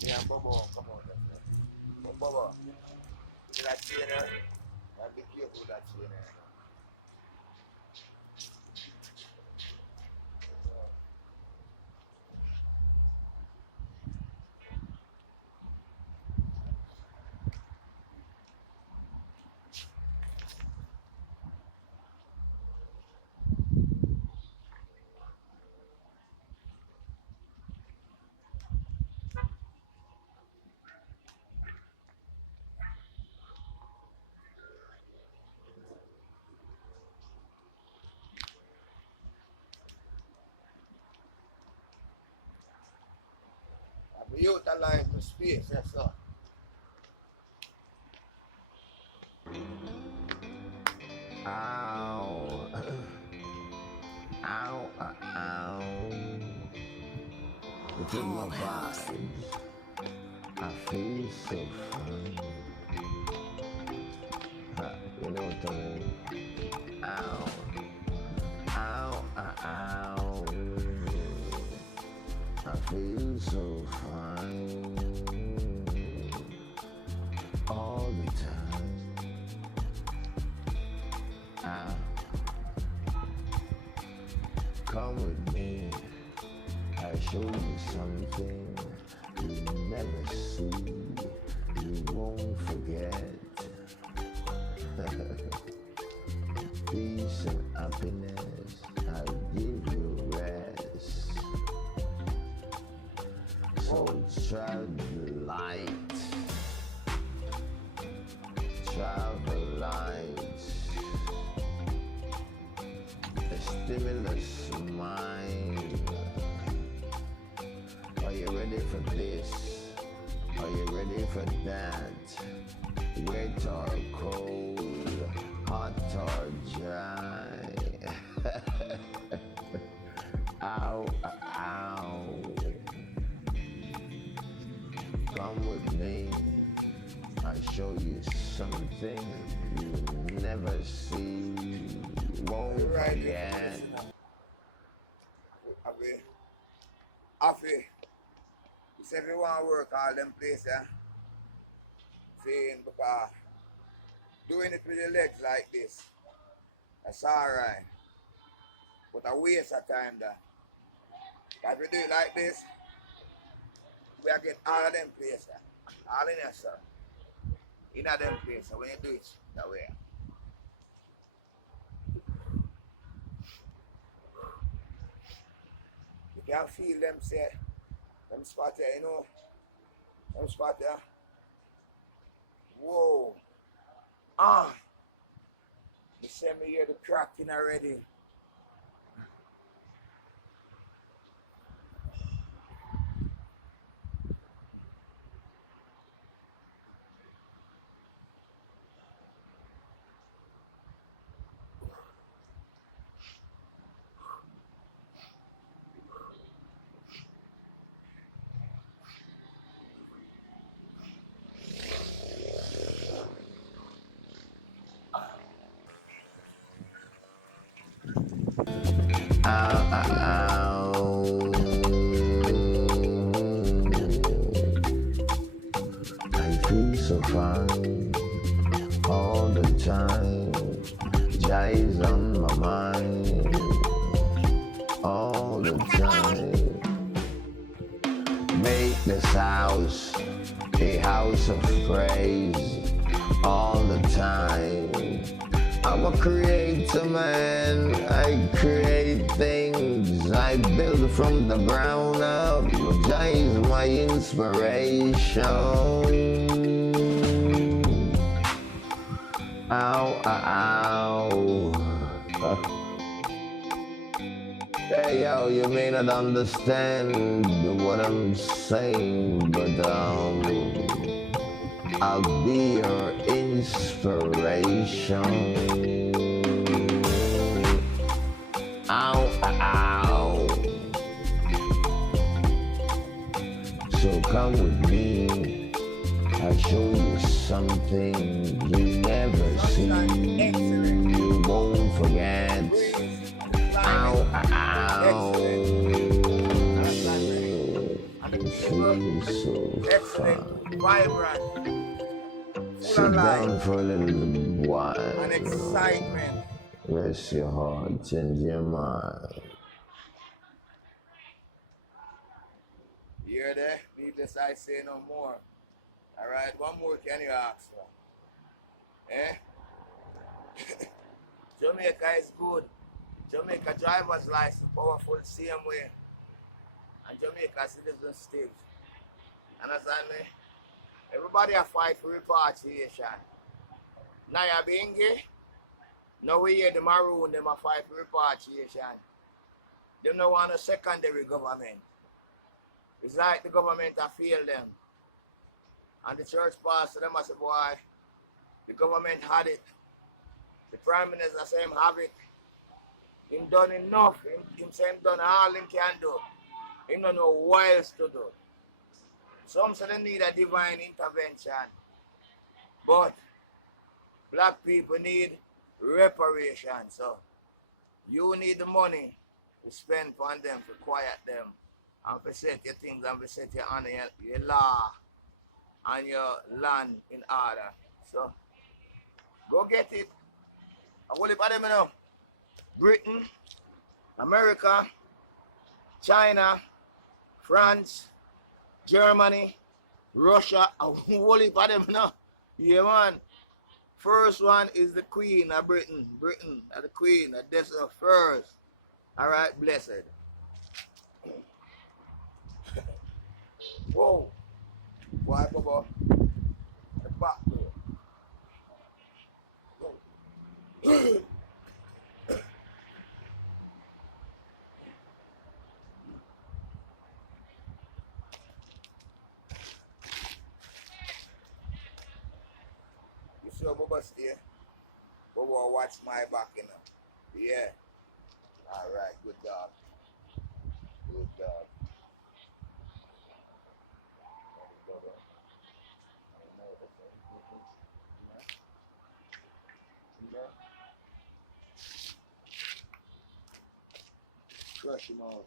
Yeah, Bobo, come on. Bobo, see that chain there? Be careful with that chain there. Utilize the space, that's all. Ow. Ow, ow. It's in my vibe. I feel so fine. You know what I mean? Ow. Ow, ow. I feel so fine. All the time. Come with me, I'll show you something you never see, you won't forget. Peace and happiness, I'll give you rest. So travel light, travel light. The stimulus mind. Are you ready for this? Are you ready for that? Wet or cold, hot or dry? Ow, ow. Come with me. I'll show you something you never see. Won't forget. Afi, it's everyone work all them places, saying because doing it with your legs like this, that's alright. But a waste of time that. If we do it like this, we are getting all of them places. All in there, sir. In them places when you do it that way. You can feel them say, them spot there, you know. Them spot there. Whoa. You see me hear the cracking already. I feel so fine all the time. Jah is on my mind all the time. Make this house a house of praise all the time. I'm a creator, man. I create things. I build from the ground up. Jah is my inspiration. Ow, ow. Hey, yo, you may not understand what I'm saying, but I'll be your inspiration. Ow, ow. So come with me. I'll show you something you never see. You won't forget. Ow, ow. be so excellent, fun. vibrant, full Sit of down life for a little while. and excitement. Rest your heart and your mind. You hear that? Needless I say no more. Alright, one more can you ask for? Eh? Jamaica is good. Jamaica driver's license powerful same way. And Jamaica citizen state. Understand me? Everybody a fight for repatriation. Nyabingi, now we hear the maroon, them a fight for repatriation. Them no want a secondary government. It's like the government a fail them. And the church pastor them a say, boy, the government had it. The prime minister say him have it. Him done enough. Him say him done all him can do. Him don't know what else to do. Some say they need a divine intervention. But black people need reparation. So you need the money to spend on them, to quiet them, and to set your things and to set your honor, your law and your land in order. So go get it. I will let them know. Britain, America, China, France, Germany, Russia, I will let them know. Yeah, man. First one is the Queen of Britain. Britain, the Queen, that's the first. All right, blessed. Whoa. Why, Baba? The back door. You sure Baba stay? Baba watch my back, you know. Yeah. All right, good dog. Good dog. Crush him out.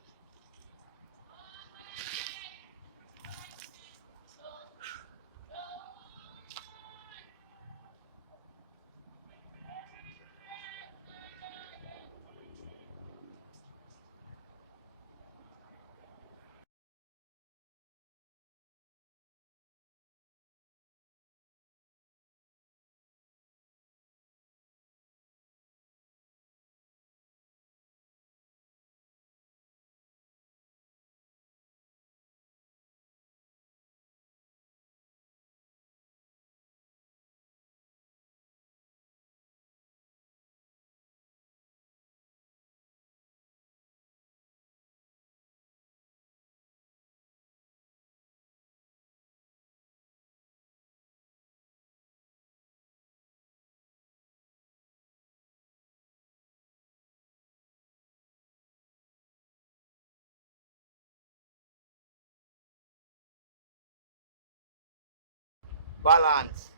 Balance.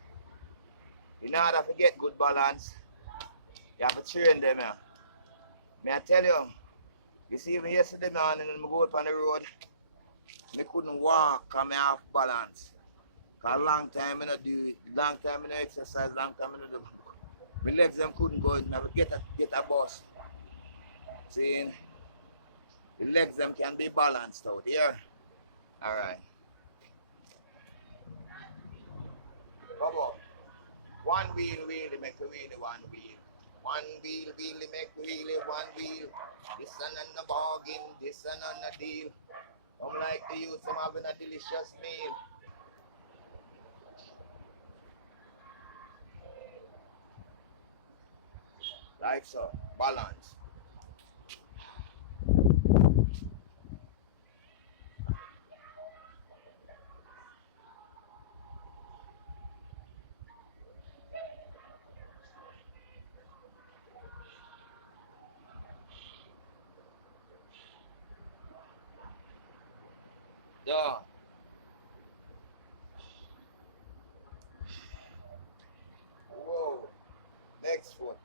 In order to get good balance, you have to train them. May I tell you see me yesterday morning and I go up on the road, I couldn't walk because I have balance. Because a long time I don't do it, long time I don't exercise, long time I don't do it. My legs them couldn't go, I would get a bus. See, the legs them can be balanced out here. Alright. Bubble. One wheel really make a wheelie, one wheel. One wheel really make a wheelie, one wheel. This and a bargain, this and a deal. I'm like the youth, I'm having a delicious meal. Like so, balance. Done. Whoa. Next foot.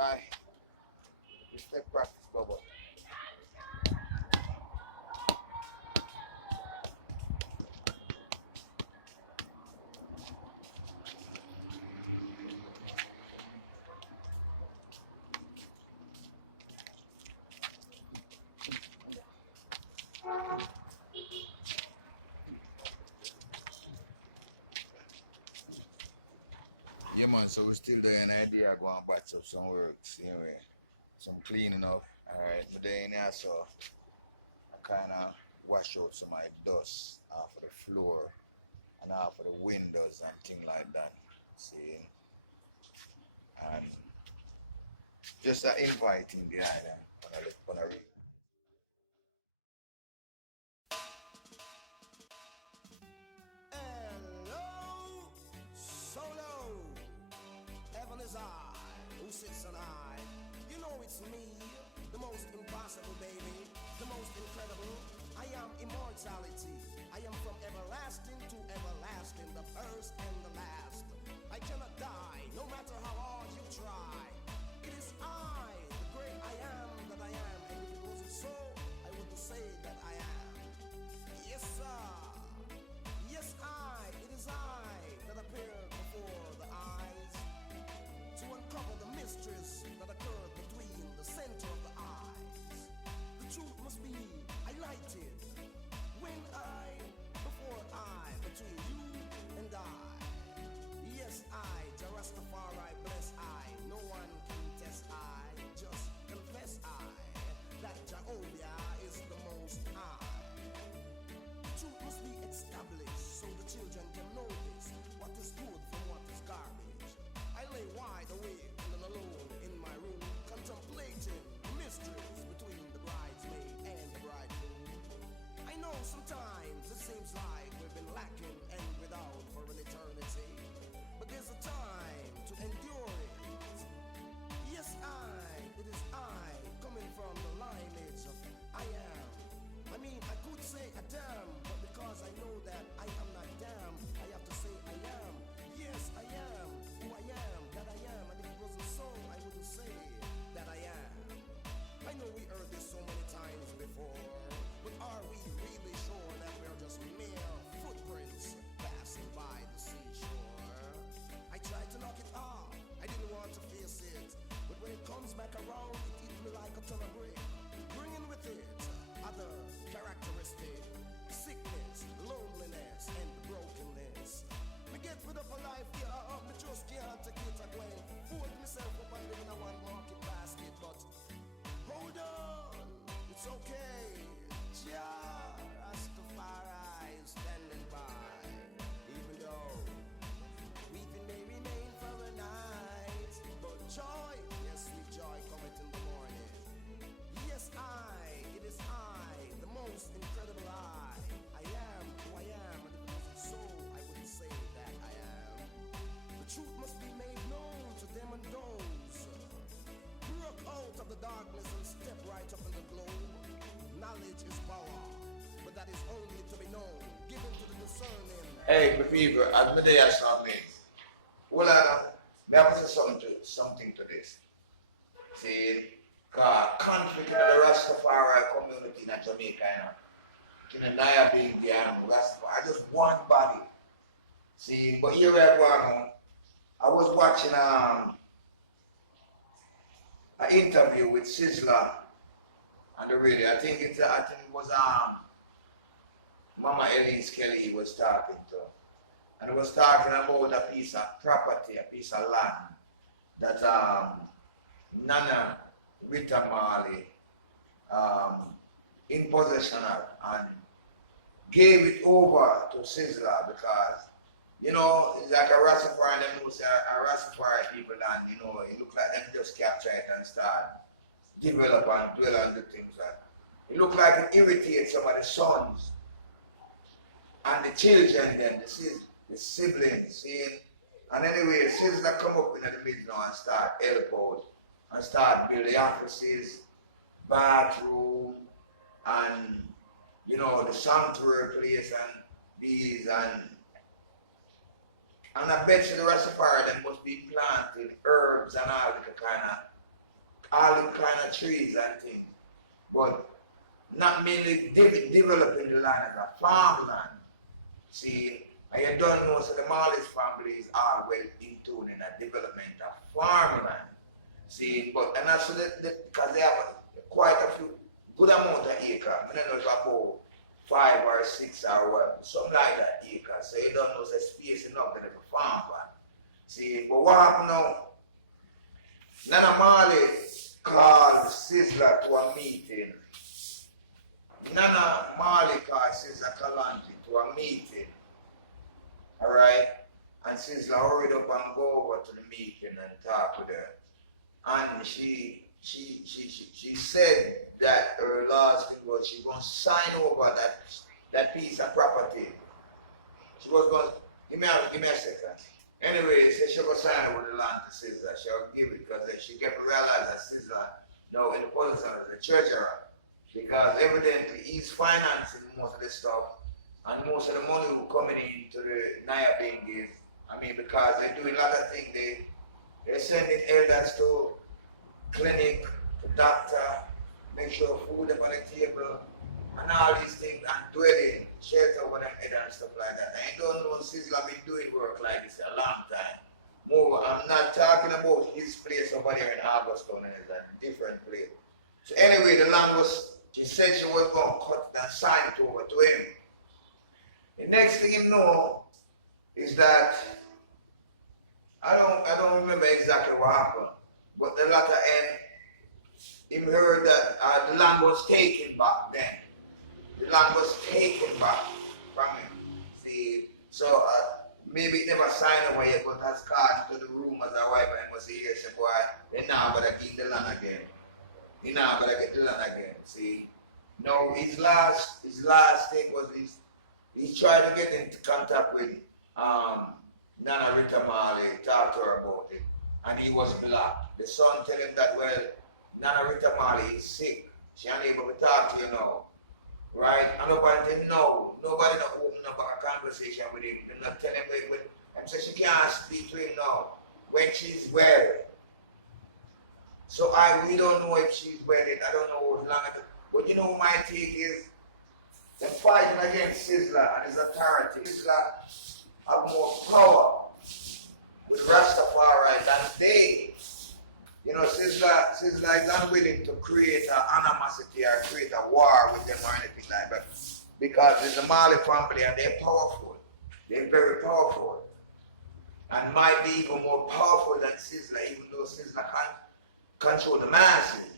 Why? You step practice, bubble. Yeah, man, so we're still doing an idea going back to some works, anyway. Some cleaning up. Alright, but then yeah, so I kind of wash out some of the dust off of the floor and off of the windows and things like that. See? And just an inviting behind them. When I read. Hello, solo. Heaven is I, who sits on high. You know it's me, the most impossible, baby, the most incredible. I am immortality. I am from everlasting to everlasting, the first and the last. I cannot die, no matter how hard you try. It is I, the great I am that I am, and if it wasn't so, I wouldn't say that I am. Yes, sir. Yes, it is I that appeared before the eyes to uncover the mysteries that occurred between the center of the eyes. The truth must be highlighted when before I, between you and I. Yes, Rastafari, bless I, no one can test I, just confess I, that Jehovah is the most high. Truth must be established so the children can know this. What is good from what is garbage. I lay wide awake and alone in my room, contemplating mysteries between the bridesmaid and the bridegroom. I know sometimes it seems like we've been lacking and without for an eternity, but there's a time to endure it. Yes, it is I, coming from the lineage of I am. I mean, I could say I damn, but because I know that I am not damn, I have to say I am. Yes, I am who I am, that I am, and if it wasn't so, I wouldn't say that I am. I know we heard this so many times before, but are we really sure that we're just mere footprints passing by the seashore? I tried to knock it off, I didn't want to face it, but when it comes back around, it hits me like a ton of brick, bringing with it other characteristics, sickness, loneliness, and brokenness. Me get rid of a life here, me just can't take it away. Hold myself up and live in a one market basket, but hold on, it's okay. Jah Rastafari is standing by, even though weeping may remain for a night, but joy, yes, sweet joy cometh in the morning. Yes, it is I, the most incredible I. I am who I am, and if it wasn't so, I wouldn't say that I am. The truth must be made known to them and those who broke out of the darkness and step right up in the glow. Knowledge is power, but that is only to be known, given to the discerning. Hey, my people, as my day I saw me. Well, I have to say something to this. See, conflict in the Rastafari community in Jamaica, in the Nyabingi and Rastafari, just one body. See, but here I was watching an interview with Sizzla on the radio. I think it was Mama Elise Kelly was talking to. And it was talking about a piece of property, a piece of land that Nana Rity Marley in possession of and gave it over to Sizzla because, you know, it's like a Rastafari, and them say a Rastafari people, and you know, it look like them just capture it and start develop and dwell on the things that it look like it irritates some of the sons and the children then, the siblings, see? And anyway, Sizzla come up in the middle now and start help out and start build the offices, bathroom, and you know, the sanctuary place and these and I bet you the Rastafari then must be planting herbs and all the kind of all them kind of trees and things. But not mainly developing the land as a farmland. See, and you don't know, so the Marley's families are well in tune in the development of farmland. See, but and also because they have quite a few good amount of acres. I don't know if about 5 or 6 or what, something like that acres. So you don't know the space enough to the farm land. See, but what happened now? Nana Marley called Sizzla to a meeting. Nana Marley called Sizzla Kalante to a meeting. Alright? And Sizzla hurried up and go over to the meeting and talk with her. And she said that her last thing was she was going to sign over that piece of property. She was going to, give me a second. Anyway, so she was sign over the land to Sizzla. She'll give it because she get to realize that Sizzla now in the position as the treasurer. Because evidently he's financing most of this stuff and most of the money will coming into the Nyabingi. I mean, because they're doing a lot of things. They're sending elders to clinic, to doctor, make sure food up on the table, and all these things, and dwelling, shelter over them head and stuff like that. I don't know Sizzla been doing work like this a long time. More, I'm not talking about his place over there in Augustone, and it's a different place. So anyway, the land was, she said she was going to cut and sign it over to him. The next thing you know is that, I don't remember exactly what happened, but the latter end, he heard that the land was taken back then. The land was taken back from him. See, so maybe it never signed away yet, but has caused to the rumors or whatever, and must say, yes, boy, they now gotta get the land again. He now gotta get the land again. See, no, his last thing was he tried to get into contact with Nana Rity Marley, talk to her about it, and he was blocked. The son tell him that, well, Nana Rity Marley is sick. She unable to talk to you now. Right? And nobody said no. Nobody not open up a conversation with him. They're not telling him and say she can't speak to him now when she's well. So we don't know if she's well. I don't know as long as but you know my take is they're fighting against Sizzla and his authority. Sizzla have more power with Rastafari than they. You know, Sizzla is unwilling to create an animosity or create a war with them or anything like that. Because it's a Marley family and they're powerful. They're very powerful. And might be even more powerful than Sizzla, even though Sizzla can't control the masses.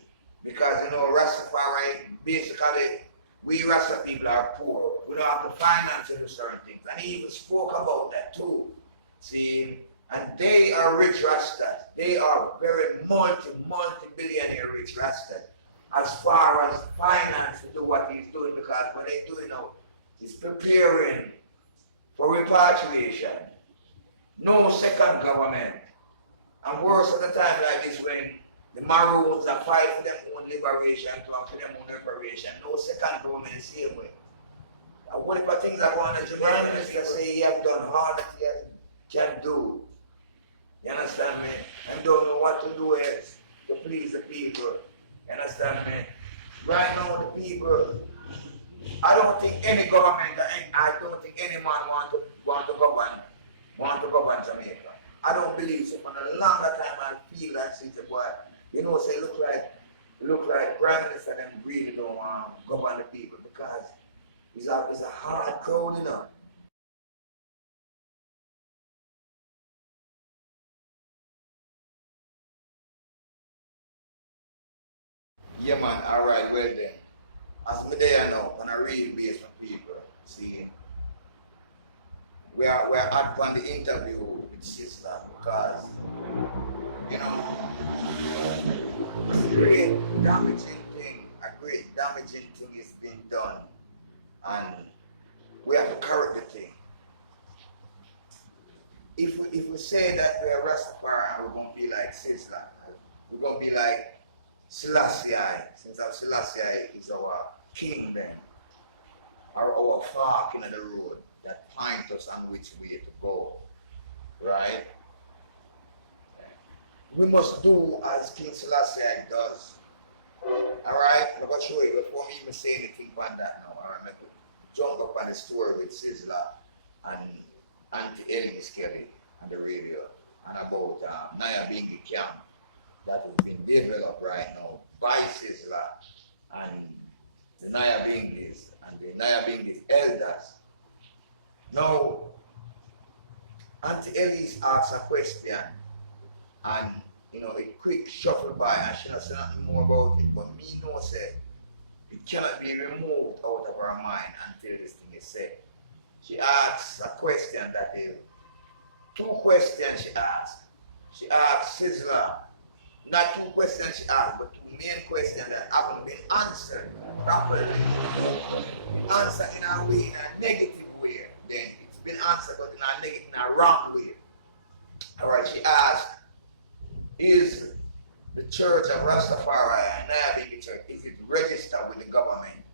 Because, you know, Rastafari, basically, we Rasta people are poor. We don't have the finance to do certain things. And he even spoke about that too. See? And they are rich Rastas. They are very multi-billionaire rich Rastas. As far as finance to do what he's doing, because what they're doing now is preparing for repatriation. No second government. And worse at the time like this when the Maroons are fighting for their own liberation, for their own reparation. No second government is the same way. And one of the things I want to Prime Minister say he have done all that he can do. You understand me? And don't know what to do is to please the people. You understand me? Right now the people, I don't think any government, I don't think any man want to govern Jamaica. I don't believe so. For a longer time I feel like since the boy, you know, say look like Prime Minister them really don't want to govern the people because it's a hard crowd, you know. Yeah man, alright, well then. As me there now, on a real base of people, see, we are at on the interview with Sizzla because, you know, a great damaging thing is being done and we have to correct the thing. If we say that we are Rastafari, we're going to be like Sizzla. We're going to be like Selassie, since our Selassie is our king then, or our fork in the road that points us on which way to go, right? we must do as King Selassie does. Alright? I'm going to show you before me even say anything about that now. Alright, I'm going to jump up on the story with Sizzla and Auntie Ellis Kelly on the radio and about Nyabingi camp that has been developed right now by Sizzla and the Nyabingis and the Nyabingis elders. Now, Auntie Ellis asks a question and a quick shuffle by and she not say nothing more about it, but me know say it cannot be removed out of our mind until this thing is said. She asks a question that is two questions she asked. She asked Sizzla, not two questions she asked, but two main questions that haven't been answered properly. Answered in a way, in a negative way, then it's been answered but in a negative, in a wrong way. Alright, she asked, is the Church of Rastafari and Nyabingi Church, is it registered with the government?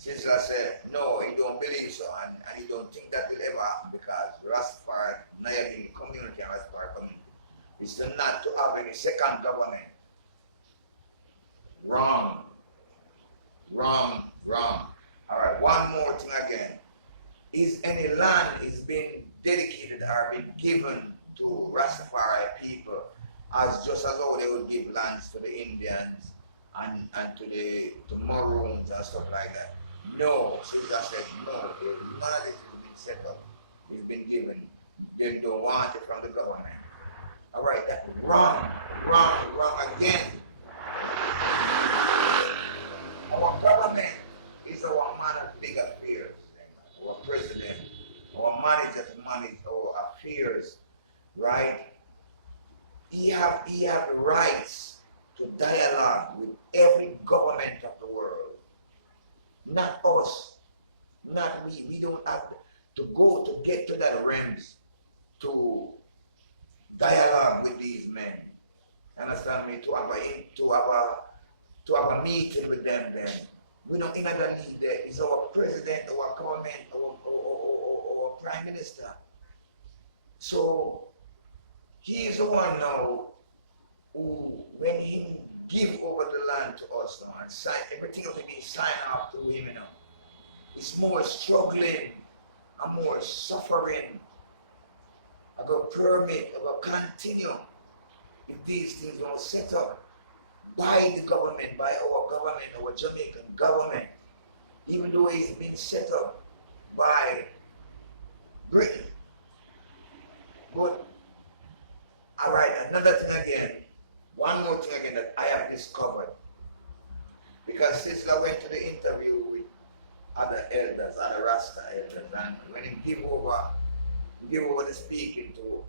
Sizzla said, no, he don't believe so, and he don't think that will ever happen because Rastafari, Nyabingi community and Rastafari community is to not to have any second government. Wrong. Wrong. Wrong. Alright, one more thing again. Is any land is being dedicated or been given to Rastafari people as just as how they would give lands to the Indians and to Maroons and stuff like that? No, Sizzla said no, none of this has been set up. It's been given. They don't want it from the government. Alright, that's wrong again. Our government is our man of big affairs. Our president, our managers manage our affairs, right? He have the rights to dialogue with every government of the world. Not us, not we. We don't have to go to get to that realms to dialogue with these men. Understand me? To have a meeting with them then. We don't even need that. It's our president, our government, our prime minister. So he is the one now who, when he give over the land to us now and sign everything will be signed off to him now, it's more struggling and more suffering. I got permit, I got continue if these things don't set up by the government, by our Jamaican government, even though it's been set up by Britain. But alright, another thing again, one more thing again that I have discovered, because Sizzla went to the interview with other elders, other Rasta elders, and when he give over the speaking to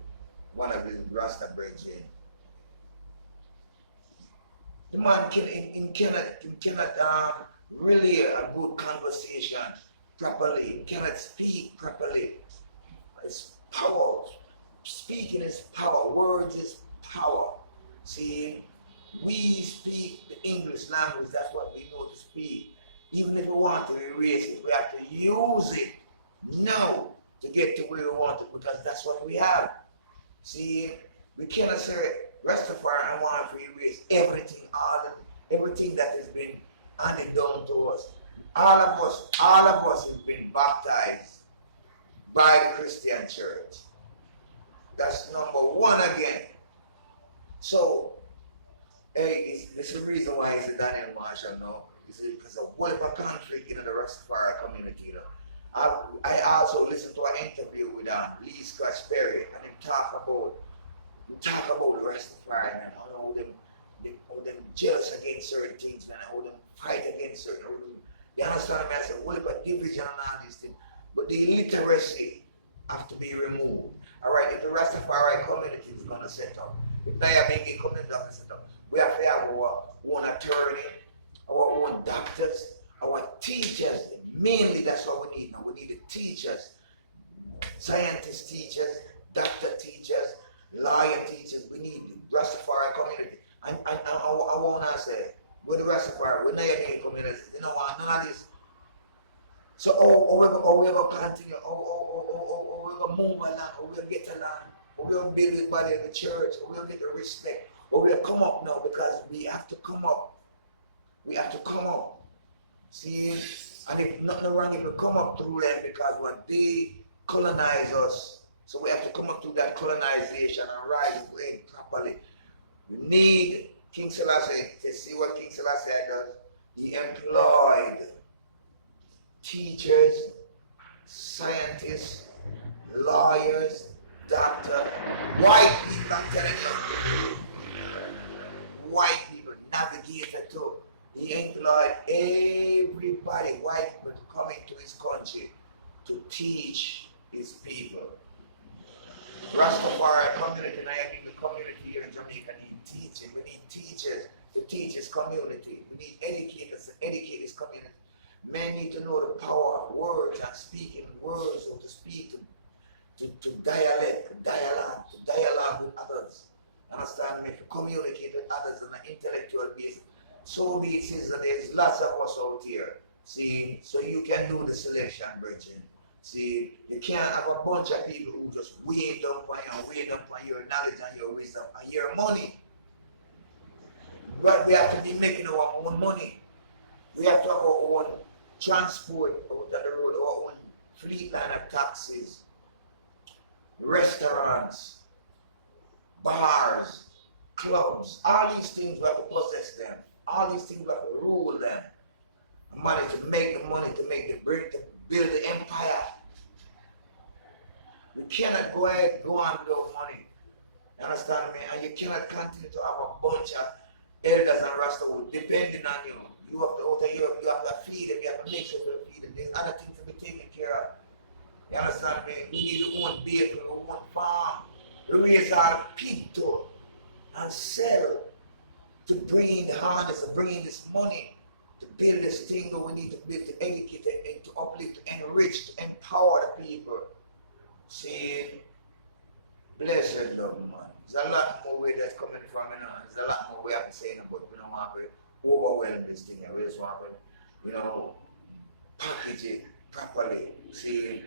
one of his Rasta brethren, the man cannot relay a good conversation properly, he cannot speak properly. It's power. Speaking is power, words is power. See, we speak the English language, that's what we know to speak. Even if we want to erase it, we have to use it now to get to where we want it because that's what we have. See, we cannot say Rastafari and want to erase everything, everything that has been handed down to us. All of us have been baptized by the Christian church. That's number one again. So, hey, it's the reason why it's a Daniel Marshall now. It's because of what of a conflict in the Rastafari community. You know. I also listened to an interview with Lee Scratch Perry and he talk about the Rastafari and how them jealous against certain things, man, how them fight against certain things. You understand me? I said, what about division and all these things? But the illiteracy have to be removed. Alright, if the Rastafari community is gonna set up, if Nyabingi community is gonna set up, we have to have our own attorney, our own doctors, our teachers. Mainly that's what we need now. We need the teachers, scientist teachers, doctor teachers, lawyer teachers. We need the Rastafari community. And I want to say, with the Rastafari, with Nyabingi communities, they don't want none of this. So we ever continue, we ever move along, we ever get along, we ever build the body of the church, we ever get the respect But we have come up now because we have to come up. We have to come up. See? And if nothing wrong if we come up through them because when they colonize us, so we have to come up through that colonization and rise in properly. We need King Selassie to see what King Selassie does. He employed teachers, scientists, lawyers, doctors, white people, I'm telling you. White people, navigator too. He employed everybody, white people, to come into his country to teach his people. Rastafari community, Nyabingi community here in Jamaica need teaching. We need teachers to teach his community. We need educators to educate his community. Men need to know the power of words and speaking words, or to speak to dialogue with others. Understand me? To communicate with others on an intellectual basis. So this is that there's lots of us out here. See, so you can do the selection, Bridget. See, you can't have a bunch of people who just weigh up on your knowledge and your wisdom and your money. But we have to be making our own money. We have to have our own transport out of the road, our own fleet line of taxis, restaurants, bars, clubs. All these things we have to possess them. All these things we have to rule them. Money to make the money, to make the break, to build the empire. You cannot go on without money. You understand me? And you cannot continue to have a bunch of elders and rastas depending on you. You have to feed them, you have to make sure you feed them. There's other things to be taken care of. You understand me? We need to own bakery, we own farm. We raise our people and sell to bring in the harness, to bring in this money, to build this thing that we need to build, to educate, and to uplift, to enrich, to empower the people. See, blessed love, man. There's a lot more way that's coming from, you know. There's a lot more way I'm saying, but we don't want to overwhelm this thing. We just want to, you know, package it properly. See,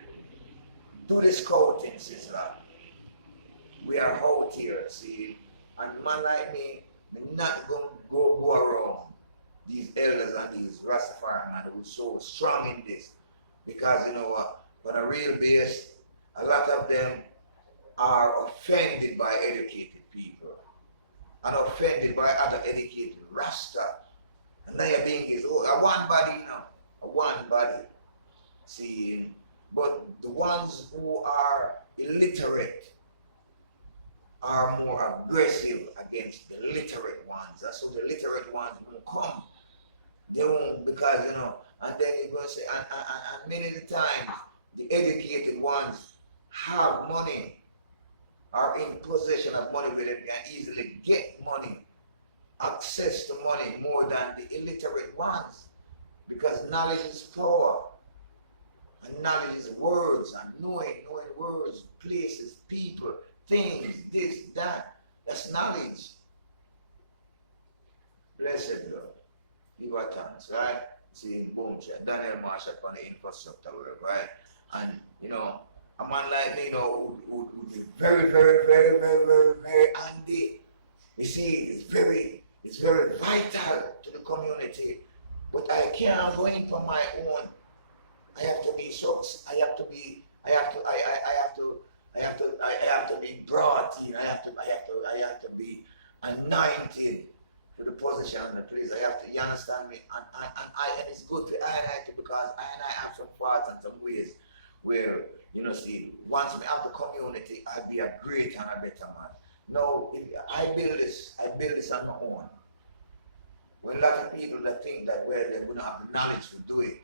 do the scouting, Sizzla. We are out here, see, and man like me, I'm not going to go around these elders and these Rastafari man who's so strong in this, because you know what, on a real base, a lot of them are offended by educated people and offended by other educated Rasta. And Nyabingi is a one body now, a one body, see, but the ones who are illiterate are more aggressive against the literate ones. And so the literate ones won't come. They won't, because, you know, and then you're going to say, and many of the times, the educated ones have money, are in possession of money where they can easily get money, access to money more than the illiterate ones. Because knowledge is power. And knowledge is words, and knowing words, places, people, things, this, that. That's knowledge. Blessed Lord. Give our thanks, right? See, boom, Daniel Marshall on the infrastructure work, right? And, you know, a man like me, you know, would be very, very, very, very, very, very handy. You see, it's very vital to the community. But I can't go in for my own. I have to be brought in. I have to be anointed for the position of the place. I have to, you understand me? And it's good to I because I have some parts and some ways where, you know, see, once we have the community, I'll be a great and a better man. No, I build this on my own. When a lot of people that think that, well, they will not have the knowledge to do it.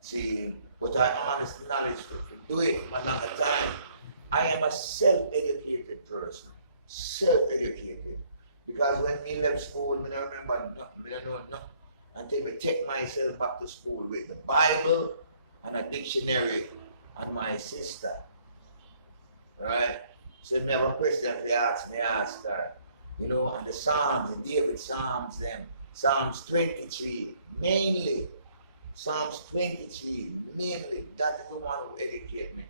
See, but I honest knowledge to do it another time. I am a self-educated person. Self-educated. Because when me left school, I don't remember nothing. I don't know nothing. Until I take myself back to school with the Bible and a dictionary and my sister. Right? So if you have a question, they ask her. You know, and the Psalms, the David Psalms, them. Psalms 23, mainly. Psalms 23, mainly. That is the one who educated me.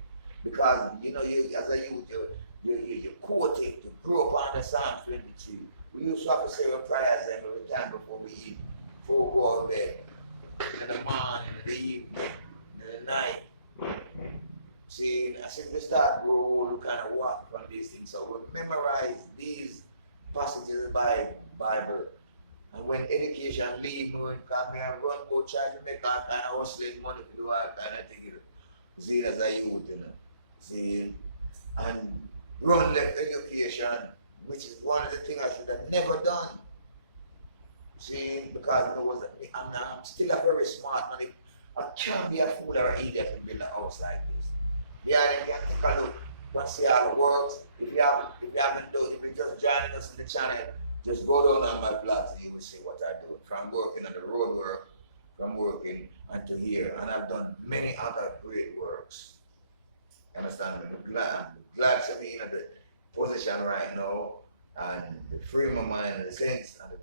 Because, you know, you as a youth, you quote it, you grew up on the Psalms 23. We used to have to say our prayers every time before we eat, before we go out there. In the morning, in the evening, in the night. See, I said we start grow, we kind of walk from these things. So we memorize these passages in the Bible. And when education leave me, when come here and run, go try to make all kind of hustling money to do all kind of things. See, as a youth, you know. See, and run left education, which is one of the things I should have never done. See, because I'm still a very smart man. I can't be a fool or an idiot to build a house like this. Yeah, you can take a look and see how it works. If you haven't done it, if you're just joining us in the channel, just go down on my blogs and you will see what I do. From working on the road work, from working unto here. And I've done many other great works. Understand? I'm glad to be in the position right now and the frame of mind and the sense and the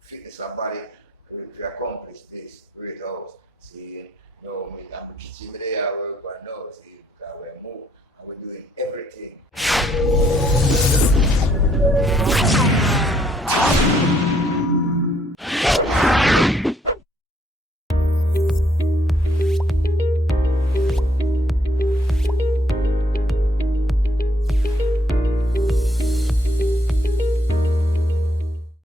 fitness of body to accomplish this great house. See, you know, I'm kitchen there, I work, but no, see, because we're moving and we're doing everything.